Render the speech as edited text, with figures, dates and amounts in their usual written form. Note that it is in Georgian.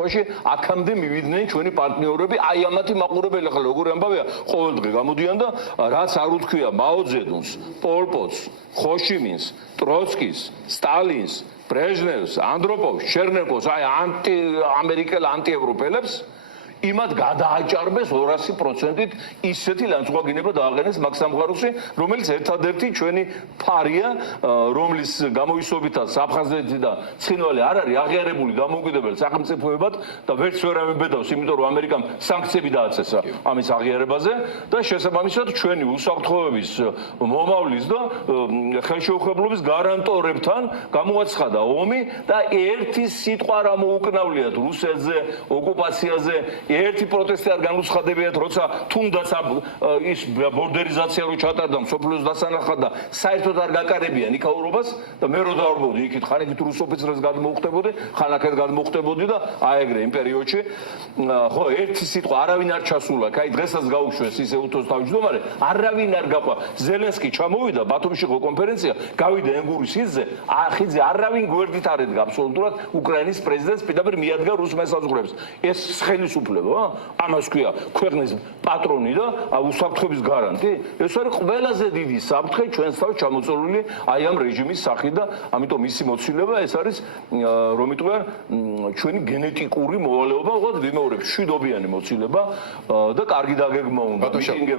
ხოში აქამდე მივიდნენ ჩვენი პარტნიორები, აი ამათი მაყურებელი ახლა როგორ ამბავია, ყოველდღე გამოდიან და რაც არ უთქვია მაო ძედუნს, პოლ პოტს, ხოშიმინს, ტროცკის, სტალინს, ბრეჟნევს, ანდროპოვს, ჩერნეკოვს, აი ანტი-ამერიკელ ანტიევროპელებს იმათ გადააჭარბეს 200%-ით ისეთი ლანცუღაგინება დააყენეს მაგ სამყაროში, რომელიც ერთადერთი ჩვენი ფარია, რომლის გამოისობითაც აფხაზეთი და ცხინვალი არ არის აღიარებული დამოუკიდებელ სახელმწიფოებად და ვერც ვერ ამებედავს, იმიტომ რომ ამერიკამ სანქციები დააწესა ამის აღიარებაზე და შესაბამისად ჩვენი უსაფრთხოების მომავლის და ხელშეუხებლობის გარანტორებთან გამოაცხადა ომი და ერთი სიტყვა რა მოუკნავლიათ რუსეთზე, ოკუპაციაზე ერთი პროტესტი არ განუცხადებიათ, როცა თუნდაც ის ბორდერიზაცია რო ჩატარდა მსოფლიოს დასანახად და საერთოდ არ გაკარებიან იქაურობას და მე რო დავარბოდი იქით ხან იქით რუს ოფიცრებს გადმოუხდებოდი, ხან აქეთ გადმოუხდებოდი და აი ეგრე იმ პერიოდში ხო ერთი სიტყვა არავინ არ ჩასულა, აი დღესაც გაუშვეს ისე უთოს თავმჯდომარე, არავინ არ გაყვა. ზელენსკი ჩამოვიდა, ბათუმში იყო კონფერენცია, გავიდა ენგურის ხიდზე, არავინ გვერდით არ ედგა აბსოლუტურად უკრაინის პრეზიდენტს პირდაპირ მიადგა რუს მესაზღვრეებს. ეს ხელისუფლება ამას ქვია ქვეყნის პატრონი და უსაფრთხოების გარანტი. ეს არის ყველაზე დიდი საფრთხე ჩვენს თავს ჩამოწოლული აი ამ რეჟიმის სახით და ამიტომ მისი მოცილება ეს არის რომ იტყვიან ჩვენი გენეტიკური მოვალეობა, უბრალოდ ვიმეორებ, მშვიდობიანი მოცილება და კარგი დაგეგმა უნდა მიტინგებზე